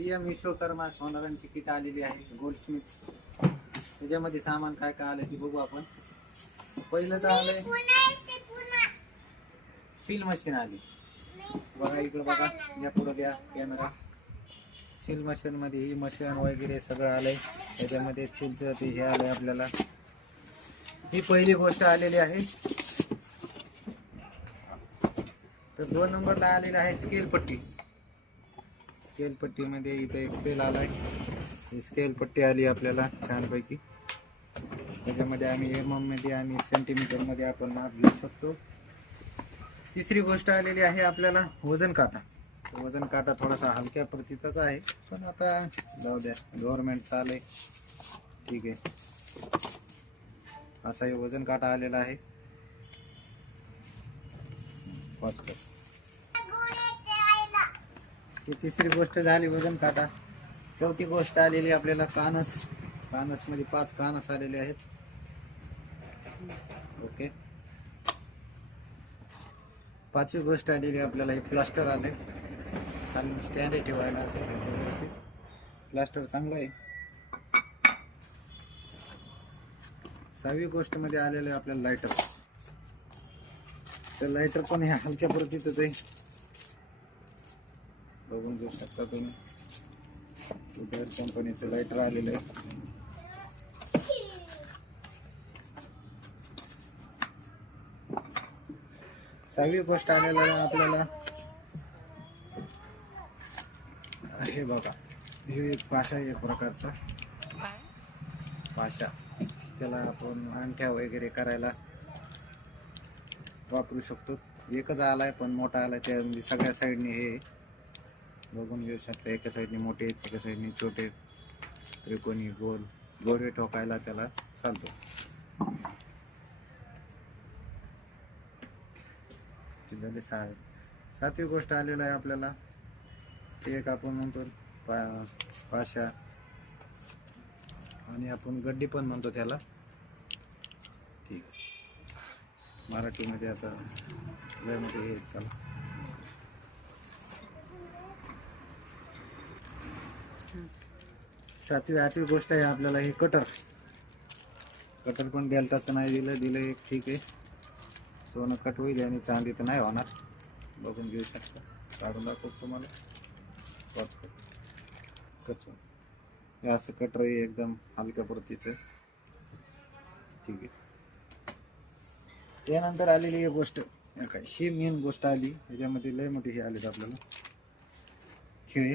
PM Vishwakarma सोनारांची kit आलेली आहे Goldsmith. त्याच्यामध्ये सामान काय काय आलं ते बघू आपण. पहिलं तर आलंय चिल मशीन आली बघा. इकडे बघा, या पुढे घ्या कॅमेरा. चिल मशीन मध्ये ही मशीन वगैरे सगळं आलंय. त्याच्यामध्ये चिलचं ते हे आलंय आपल्याला. ही पहिली गोष्ट आलेली आहे. तर 2 नंबरला आलेली आहे स्केल पट्टी. स्केल पट्टीमध्ये इथे एक सेल आलाय. ही स्केल पट्टी आली आपल्याला छानपैकी. त्याच्यामध्ये आम्ही mm मध्ये आणि सेंटीमीटर मध्ये आपण माप घेऊ शकतो. तिसरी गोष्ट आलेली आहे आपल्याला वजन काटा. वजन काटा थोडासा हलक्या प्रतीचाच आहे, पण आता जाऊ द्या, गव्हर्नमेंटचा आलंय, ठीक आहे. असाही वजन काटा आलेला आहे. ही तिसरी गोष्ट झाली वजन काटा. चौथी गोष्ट आलेली आपल्याला कानस. कानस मध्ये 5 कानस आलेले आहेत. ओके. 5वी गोष्ट आलेली आपल्याला हे प्लास्टर आले. खाली स्टँड आहे ठेवायला असं व्यवस्थित. प्लास्टर चांगलं आहे. 6वी गोष्ट मध्ये आलेलं आहे आपल्याला लायटर. तर लायटर पण हे हलक्या प्रतीतच आहे, बघून घेऊ शकता तुम्ही. कुठेर कंपनीचं लायटर आलेलं आहे. सहावी गोष्ट आलेलं आहे आपल्याला हे बघा. हे एक पाशा आहे, एक प्रकारचा पाशा. त्याला आपण अंगठ्या वगैरे करायला वापरू शकतो. एकच आलाय पण मोठा आलाय. त्यामध्ये सगळ्या साईडने हे बघून घेऊ शकता. एका साईडने मोठे आहेत, एका साईडने छोटे आहेत. त्रिकोणी गोल गोडवे ठोकायला त्याला चालतो. झाले 7वी गोष्ट आलेला आहे आपल्याला. एक आपण म्हणतो पाशा, आणि आपण गड्डी पण म्हणतो त्याला, ठीक आहे. मराठीमध्ये आता लयमध्ये हे त्याला. 7वी 8वी गोष्ट आहे आपल्याला हे कटर. कटर पण डेल्टाचं नाही दिलं एक, ठीक आहे. सोनं कट होईल आणि चांदी तर नाही होणार. बघून घेऊ शकता. काढून दाखवतो तुम्हाला. कसं हे असं कटर आहे, एकदम हलक्या प्रतीचं, ठीक आहे. त्यानंतर आलेली एक गोष्ट काय, ही मेन गोष्ट आली. त्याच्यामध्ये लय मोठी हे आले आपल्याला खिळे.